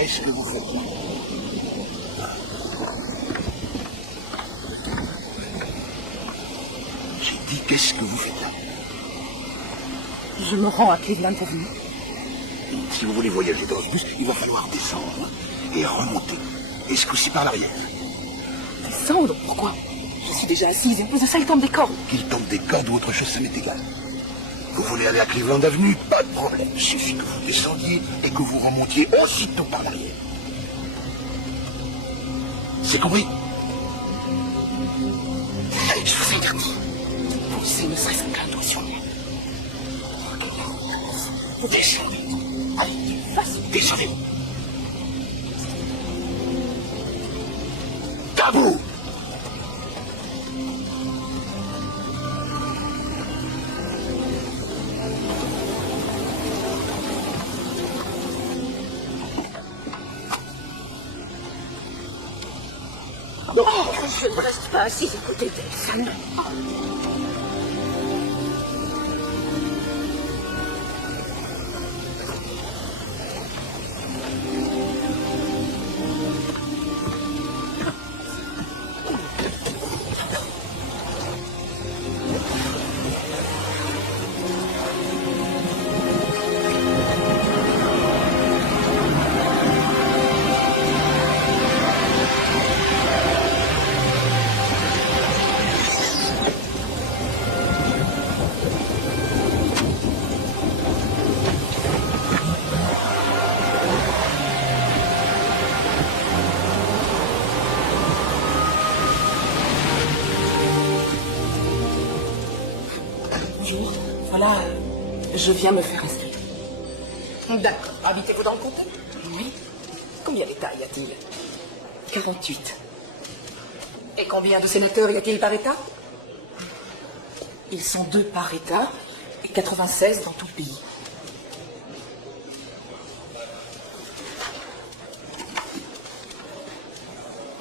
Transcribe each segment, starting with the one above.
Qu'est-ce que vous faites là? J'ai dit, qu'est-ce que vous faites là? Je me rends à Cleveland Avenue. Si vous voulez voyager dans ce bus, il va falloir descendre et remonter. Et ce coup-ci par l'arrière. Descendre? Pourquoi? Je suis déjà assise et en plus de ça, il tombe des cordes. Qu'il tombe des cordes ou autre chose, ça m'est égal. Vous voulez aller à Cleveland Avenue? Pas de problème. Il suffit que vous descendiez et que vous remontiez aussitôt par l'arrière. C'est compris? Allez, je vous interdis. Poussez ne serait-ce qu'un doigt sur moi. Descendez. Allez, descendez. Tabou! Oh, je ne reste pas assise à côté d'elle, ça non. Voilà, je viens me faire inscrire. D'accord. Habitez-vous dans le comté? Oui. Combien d'États y a-t-il? 48. Et combien de sénateurs y a-t-il par État? Ils sont 2 par État et 96 dans tout le pays.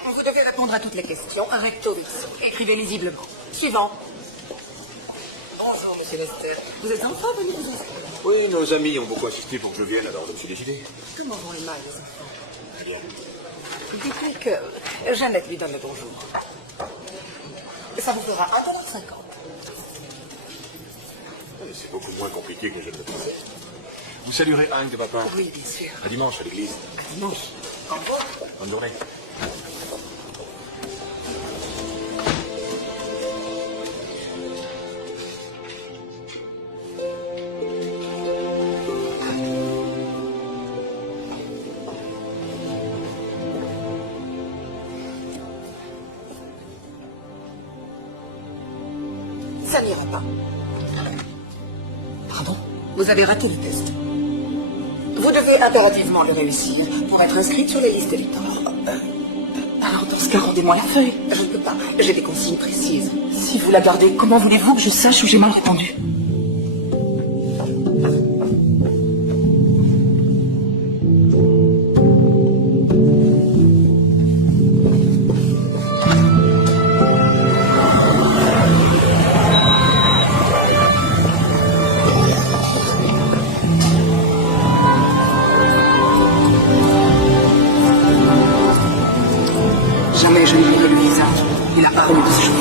Vous devez répondre à toutes les questions recto verso. Écrivez lisiblement. Suivant. Bonjour, monsieur Lester. Vous êtes enfin venu vous inscrire? Oui, nos amis ont beaucoup insisté pour que je vienne, alors je me suis décidé. Comment vont les mâles, les enfants? Très bien. Dites-lui que Jeannette lui donne le bonjour. Ça vous fera $1,50. C'est beaucoup moins compliqué que je ne le pensais. Vous saluerez Hank de ma part? Oui, bien sûr. À dimanche à l'église. À dimanche. Au revoir. Bonne journée. Ça n'ira pas. Pardon? Vous avez raté le test. Vous devez impérativement le réussir pour être inscrite sur les listes électorales. Alors, dans ce cas, rendez-moi la feuille. Je ne peux pas. J'ai des consignes précises. Si vous la gardez, comment voulez-vous que je sache où j'ai mal répondu? Jamais je ne verrai le visage et la parole de ce jour.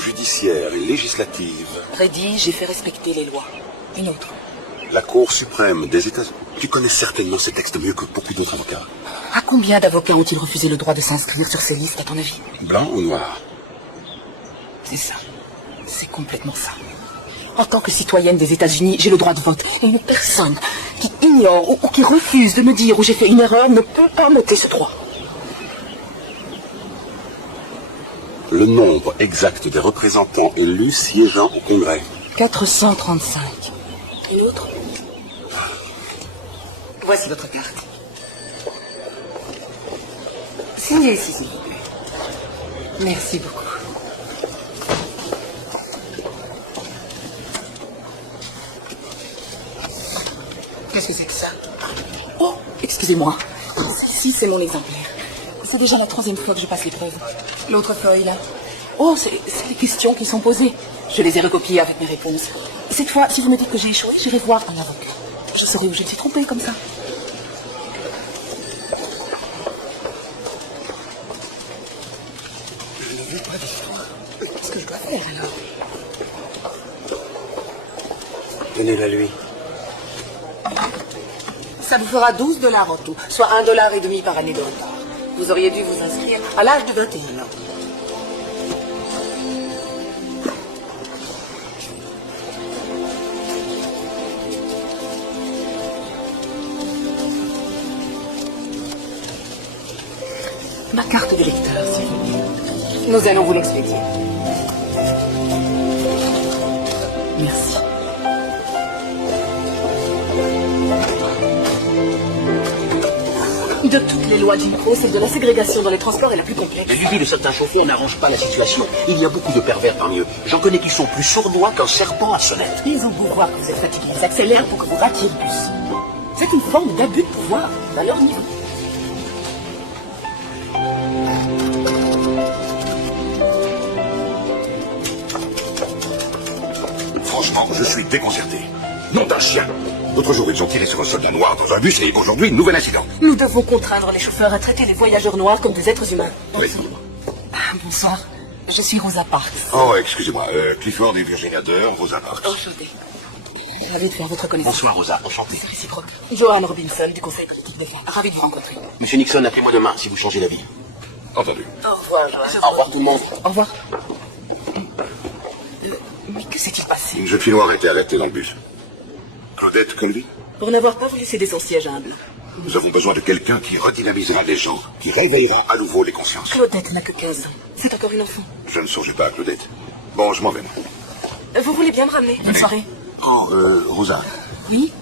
Judiciaire et législative. Prédit, j'ai fait respecter les lois. Une autre. La Cour suprême des États-Unis. Tu connais certainement ces textes mieux que beaucoup d'autres avocats. À combien d'avocats ont-ils refusé le droit de s'inscrire sur ces listes, à ton avis? Blanc ou noir? C'est ça. C'est complètement ça. En tant que citoyenne des États-Unis, j'ai le droit de vote. Et une personne qui ignore ou qui refuse de me dire où j'ai fait une erreur ne peut pas m'ôter ce droit. Le nombre exact des représentants élus siégeant au Congrès. 435. Et l'autre? Voici votre carte. Signez ici, s'il vous plaît. Merci beaucoup. Qu'est-ce que c'est que ça? Oh, excusez-moi. Ici, c'est mon exemplaire. C'est déjà la 3e fois que je passe l'épreuve. L'autre feuille, là. Oh, c'est les questions qui sont posées. Je les ai recopiées avec mes réponses. Cette fois, si vous me dites que j'ai échoué, j'irai voir un avocat. Je saurai où je me suis trompée, comme ça. Je ne veux pas d'histoire. Qu'est-ce que je dois faire, alors? Donnez-la lui. Ça vous fera 12 $ en tout, soit $1,50 par année de retard. Vous auriez dû vous inscrire à l'âge de 21 ans. Ma carte de lecteur, s'il vous plaît. Nous allons vous l'expédier. Merci. De toutes les lois d'Impro, celle de la ségrégation dans les transports est la plus complexe. Les lubies de certains chauffeurs n'arrangent pas la situation. Il y a beaucoup de pervers parmi eux. J'en connais qui sont plus sournois qu'un serpent à sonnette. Ils ont beau voir que vous êtes fatigué, ils accélèrent pour que vous ratiez le bus. C'est une forme d'abus de pouvoir à leur niveau. Franchement, je suis déconcerté. Nom d'un chien. L'autre jour, ils ont tiré sur un soldat noir dans un bus et aujourd'hui, nouvel incident. Nous devons contraindre les chauffeurs à traiter les voyageurs noirs comme des êtres humains. Oui. Bonsoir, je suis Rosa Parks. Oh, excusez-moi. Clifford et Virginia Deur, Rosa Parks. Enchantée. Ravi de faire votre connaissance. Bonsoir, Rosa. Enchanté. C'est réciproque. Joanne Robinson, du Conseil politique des femmes. Ravi de vous rencontrer. Monsieur Nixon, appelez-moi demain si vous changez d'avis. Entendu. Au revoir, Joanne. Au revoir tout le monde. Au revoir. Mais que s'est-il passé? Une jeune fille noire a été arrêtée dans le bus. Claudette Colby. Pour n'avoir pas voulu céder son siège à un blanc. Nous avons besoin de quelqu'un qui redynamisera les gens, qui réveillera à nouveau les consciences. Claudette n'a que 15 ans. C'est encore une enfant. Je ne songeais pas à Claudette. Bon, je m'en vais. Vous voulez bien me ramener? Bonne soirée. Oh, Rosa, Oui?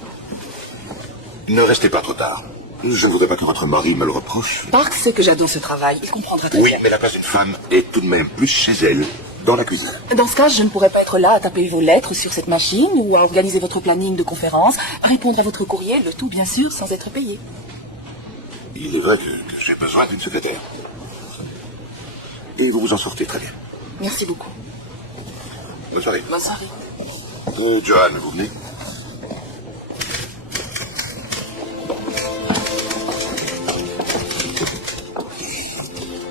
ne restez pas trop tard. Je ne voudrais pas que votre mari me le reproche. Parks sait que j'adore ce travail. Il comprendra très Oui, bien. mais la place d'une femme est tout de même plus chez elle, dans la cuisine. Dans ce cas, je ne pourrais pas être là à taper vos lettres sur cette machine ou à organiser votre planning de conférence, à répondre à votre courrier, le tout bien sûr sans être payé. Il est vrai que j'ai besoin d'une secrétaire. Et vous vous en sortez très bien. Merci beaucoup. Bonne soirée. Bonne soirée. Joanne, vous venez?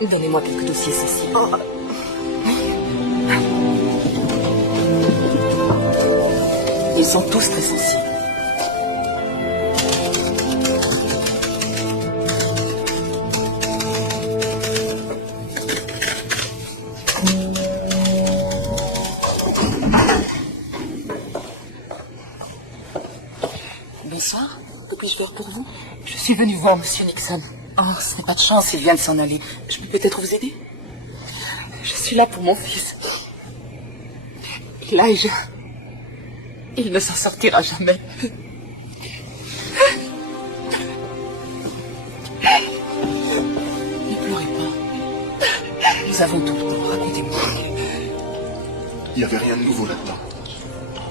Donnez-moi quelques dossiers sensibles. Ils sont tous très sensibles. Bonsoir. Que puis-je faire pour vous? Je suis venue voir Monsieur Nixon. Oh, ce n'est pas de chance, il vient de s'en aller. Je peux peut-être vous aider? Je suis là pour mon fils. Elijah. Il ne s'en sortira jamais. Ne pleurez pas. Nous avons tout le temps. Racontez-moi. Il n'y avait rien de nouveau là-dedans.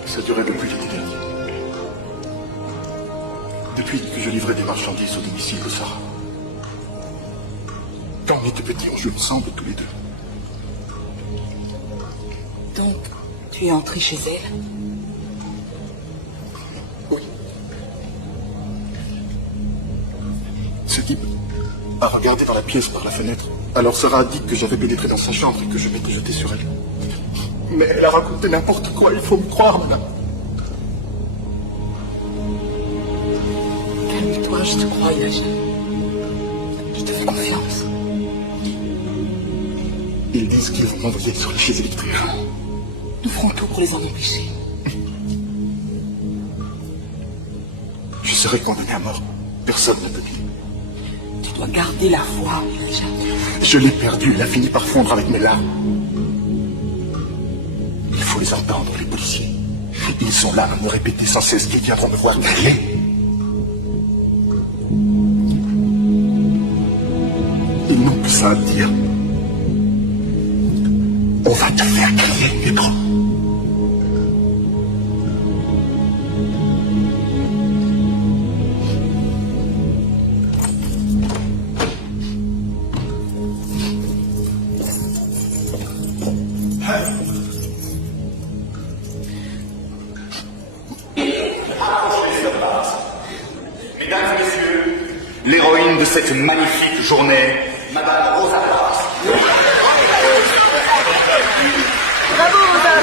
Ça durait depuis l'été dernier. Depuis que je livrais des marchandises au domicile de Sarah. Quand on était petits, on jouait ensemble tous les deux. Donc, tu es entré chez elle? Oui. Ce type a regardé dans la pièce par la fenêtre. Alors Sarah a dit que j'avais pénétré dans sa chambre et que je m'étais jeté sur elle. Mais elle a raconté n'importe quoi, il faut me croire, madame. Calme-toi, je te crois, Elijah. Je te fais confiance. Ils disent qu'ils vont m'envoyer sur les chaises électriques. Nous ferons tout pour les en empêcher. Je serai condamné à mort. Personne ne peut dire. Tu dois garder la foi, Elijah. Je l'ai perdu, il a fini par fondre avec mes larmes. Il faut les entendre, les policiers. Ils sont là à me répéter sans cesse qu'ils viendront me voir crier. ça à te dire. On va te faire crier, mes bras. Mesdames et messieurs, l'héroïne de cette magnifique journée, Madame Rosa Parks. Bravo, Rosa.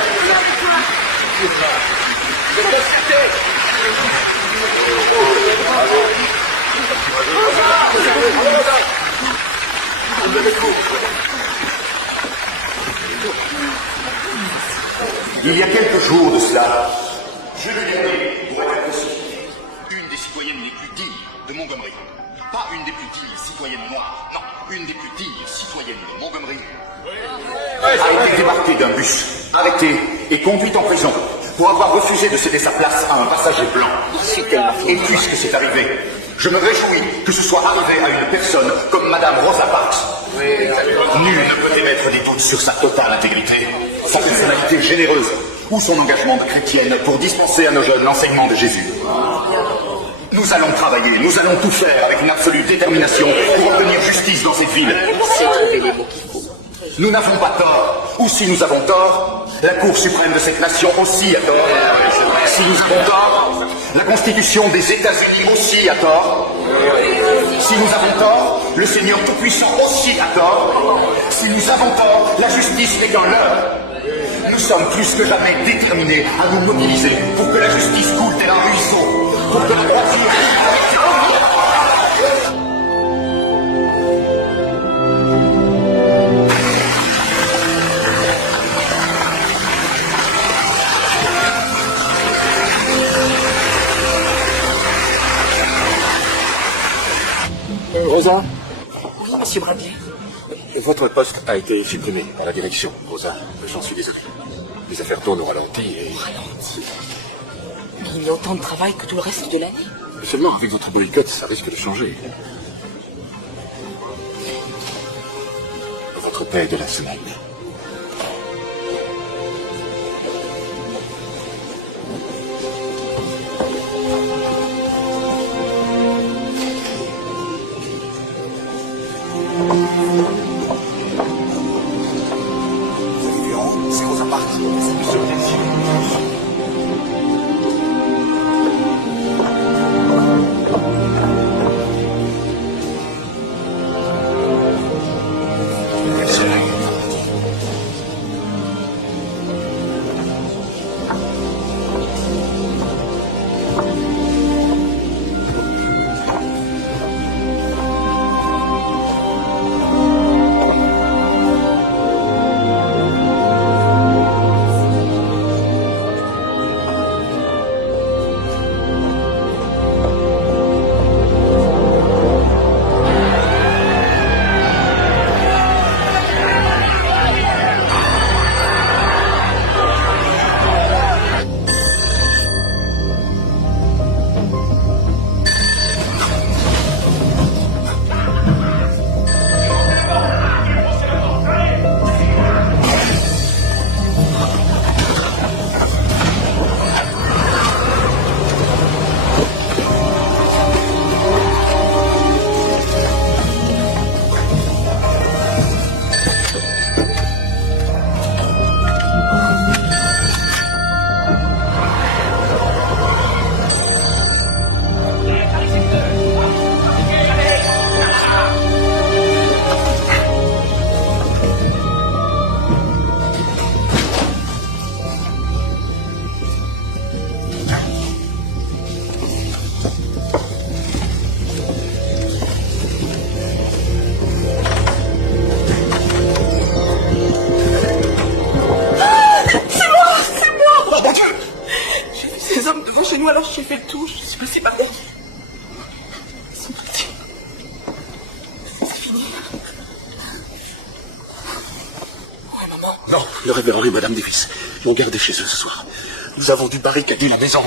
Il y a quelques jours de cela, je le gardais pour être aussi une des citoyennes les plus dignes de Montgomery. Pas une des plus dignes citoyennes noires, non, une des plus dignes citoyennes de Montgomery a été débarquée d'un bus, arrêtée et conduite en prison pour avoir refusé de céder sa place à un passager blanc. Et puisque c'est arrivé, je me réjouis que ce soit arrivé à une personne comme Madame Rosa Parks. Nul ne peut émettre des doutes sur sa totale intégrité, sa personnalité généreuse ou son engagement de chrétienne pour dispenser à nos jeunes l'enseignement de Jésus. Nous allons travailler, nous allons tout faire avec une absolue détermination pour obtenir justice dans cette ville. Nous n'avons pas tort, ou si nous avons tort, la Cour suprême de cette nation aussi a tort. Si nous avons tort, la Constitution des États-Unis aussi a tort. Si nous avons tort, le Seigneur Tout-Puissant aussi a tort. Si nous avons tort, la justice n'est qu'un leurre. Nous sommes plus que jamais déterminés à nous mobiliser pour que la justice coule tel un ruisseau, pour que la droiture... Rosa, Oui, monsieur Bradley. votre poste a été supprimé à la direction, Rosa. J'en suis désolé. Les affaires tournent au ralenti et... Ralenti. Mais il y a autant de travail que tout le reste de l'année. Seulement, avec votre boycott, ça risque de changer. Votre paie de la semaine. Vous avez vu en haut, c'est Rosa Parks. Monsieur le président. Chez nous, alors j'ai fait le tour, je suis passée par derrière. Ils sont partis. C'est fini. Ouais, maman. Non, le révérend et Madame Davis l'ont gardé chez eux ce soir. Nous avons dû barricader la maison.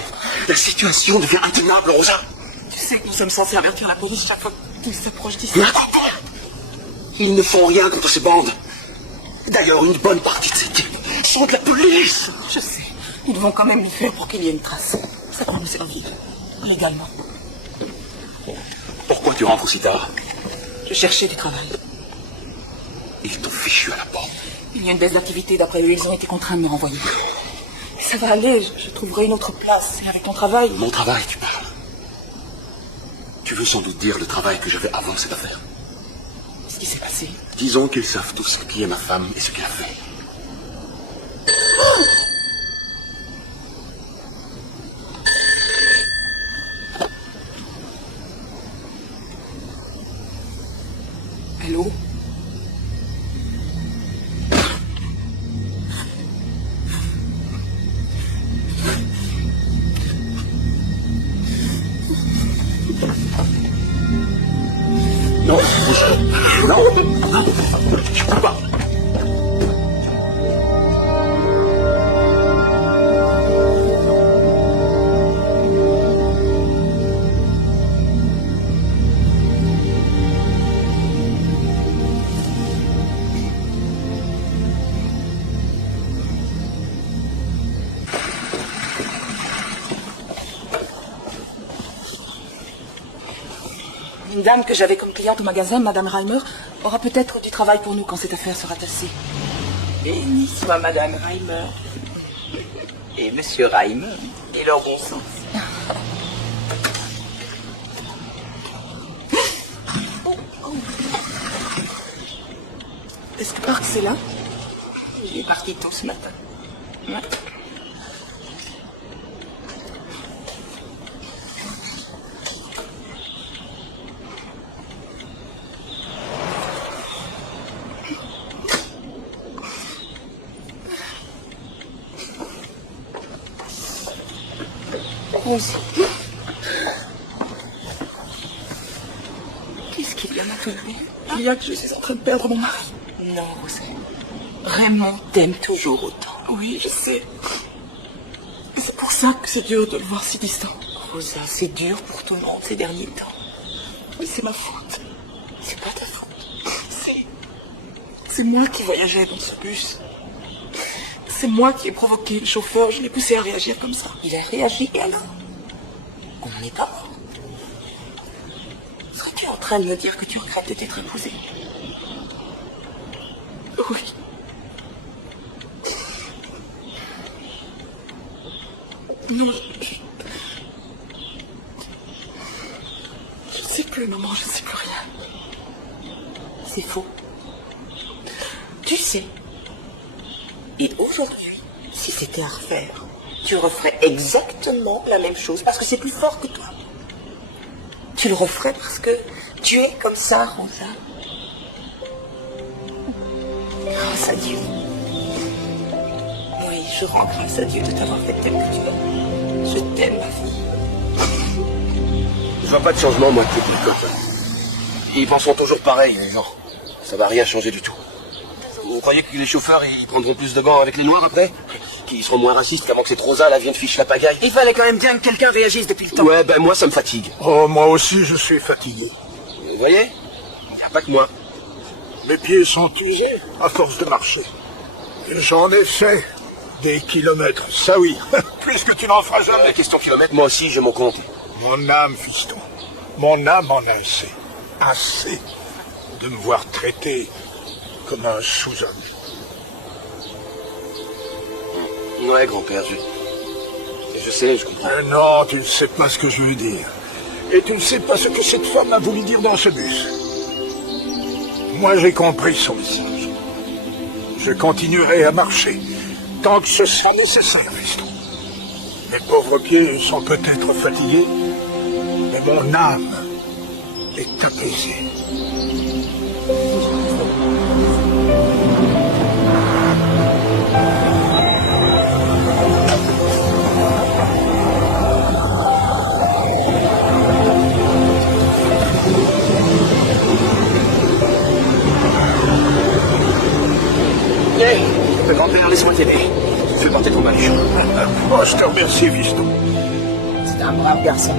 La situation devient intenable, Rosa. Tu sais que nous sommes censés avertir la police chaque fois qu'ils s'approchent d'ici. Mais attends, Ils ne font rien contre ces bandes. D'ailleurs, une bonne partie de ces types sont de la police. Je sais. Nous devons quand même le faire pour qu'il y ait une trace. Ça va nous servir. Légalement. Pourquoi tu rentres aussi tard? Je cherchais du travail. Ils t'ont fichu à la porte. Il y a une baisse d'activité. D'après eux, ils ont été contraints de me renvoyer. Mais ça va aller. Je trouverai une autre place. Et avec ton travail... Mon travail, tu parles. Tu veux sans doute dire le travail que j'avais avant cette affaire. Ce qui s'est passé. Disons qu'ils savent tous qui est ma femme et ce qu'elle a fait. Allô? Non, non, non, je peux pas. Une dame que j'avais comme cliente au magasin, Madame Reimer, aura peut-être du travail pour nous quand cette affaire sera tassée. Béni soit Madame Reimer et Monsieur Reimer et leur bon sens. Est-ce que Marc, c'est là? Il est parti tôt ce matin. Ouais. Rose. Qu'est-ce qu'il y a maintenant? Il y a que je suis en train de perdre mon mari. Non, Rosa. Raymond t'aime toujours autant. Oui, je sais. C'est pour ça que c'est dur de le voir si distant. Rosa, c'est dur pour tout le monde ces derniers temps. Mais c'est ma faute. C'est pas ta faute. C'est moi qui voyageais dans ce bus. C'est moi qui ai provoqué le chauffeur. Je l'ai poussé à réagir comme ça. Il a réagi et alors? On n'en est pas mort. Serais-tu en train de me dire que tu regrettes de t'être épousée? Oui. Non, je ne sais plus, maman, je ne sais plus rien. C'est faux. Tu sais. Et aujourd'hui, si c'était à refaire, tu referais exactement la même chose parce que c'est plus fort que toi. Tu le referais parce que tu es comme ça, Rosa. Grâce à Dieu. Oui, je rends grâce à Dieu de t'avoir fait telle que tu es. Je t'aime, ma fille. Je vois pas de changement, moi, avec les copains. Ils pensent toujours pareil, les gens. Ça va rien changer du tout. Vous croyez que les chauffeurs, ils prendront plus de gants avec les noirs après? Qu'ils seront moins racistes qu'avant que cette Rosa, là, vienne fiche la pagaille? Il fallait quand même bien que quelqu'un réagisse depuis le temps. Ouais, ben moi, ça me fatigue. Oh, moi aussi, je suis fatigué. Vous voyez? Il n'y a pas que moi. Mes pieds sont usés à force de marcher. Et j'en ai fait des kilomètres, ça oui. Puisque tu n'en feras jamais. Question kilomètre, moi aussi, j'ai mon compte. Mon âme, fiston. Mon âme en a assez. Assez de me voir traité comme un sous-homme. Ouais, grand-père, je sais, je comprends. Mais non, tu ne sais pas ce que je veux dire. Et tu ne sais pas ce que cette femme a voulu dire dans ce bus. Moi, j'ai compris son message. Je continuerai à marcher tant que ce sera nécessaire, fiston. Mes pauvres pieds sont peut-être fatigués, mais mon âme est apaisée. Grand-père, laisse-moi t'aider. Fais porter ton baluchon. Oh, je te remercie, fiston. C'est un brave garçon.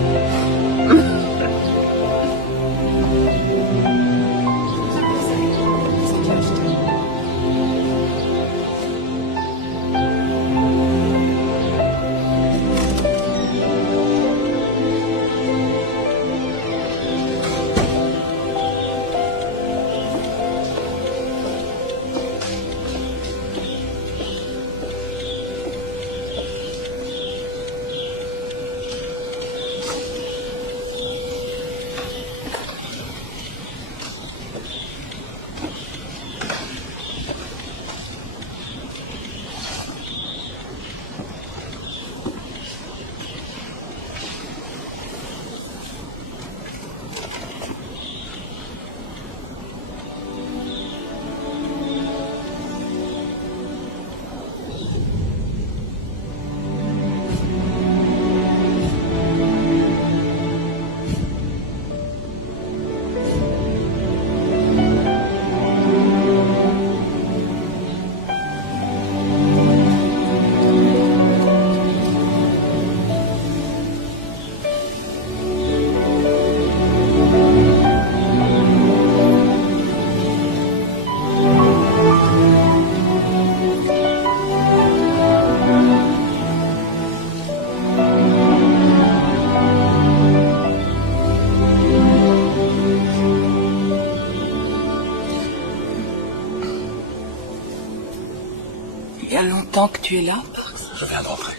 longtemps que tu es là, Parks? Je viens de rentrer.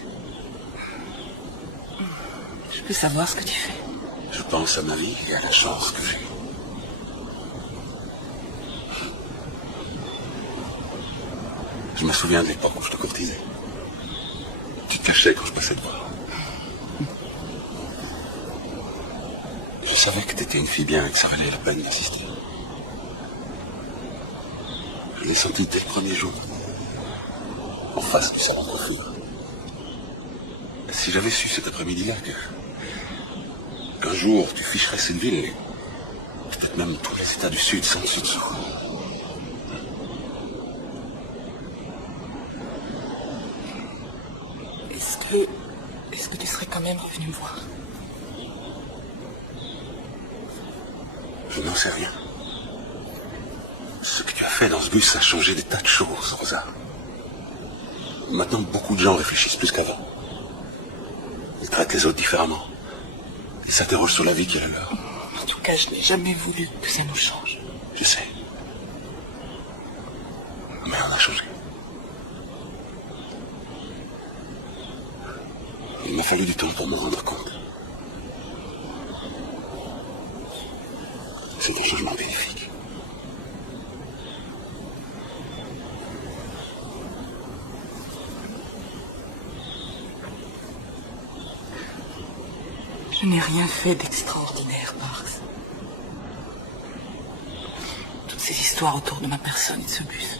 Je peux savoir ce que tu fais. Je pense à ma vie et à la chance que j'ai. Je me souviens de l'époque où je te courtisais. Tu te cachais quand je passais te voir. Je savais que t'étais une fille bien et que ça valait la peine d'insister. Je l'ai senti dès le premier jour, en face du salon de coiffure. Si j'avais su cet après-midi-là qu'un jour tu ficherais cette ville, et peut-être même tous les États du Sud sans dessus dessous. Est-ce que tu serais quand même revenu me voir? Je n'en sais rien. Ce que tu as fait dans ce bus a changé des tas de choses, Rosa. Maintenant, beaucoup de gens réfléchissent plus qu'avant. Ils traitent les autres différemment. Ils s'interrogent sur la vie qui est la leur. En tout cas, je n'ai jamais voulu que ça nous change. Je sais. Mais on a changé. Il m'a fallu du temps pour m'en rendre compte. C'est un changement bénéfique. Je n'ai rien fait d'extraordinaire, Parks. Toutes ces histoires autour de ma personne et de ce bus.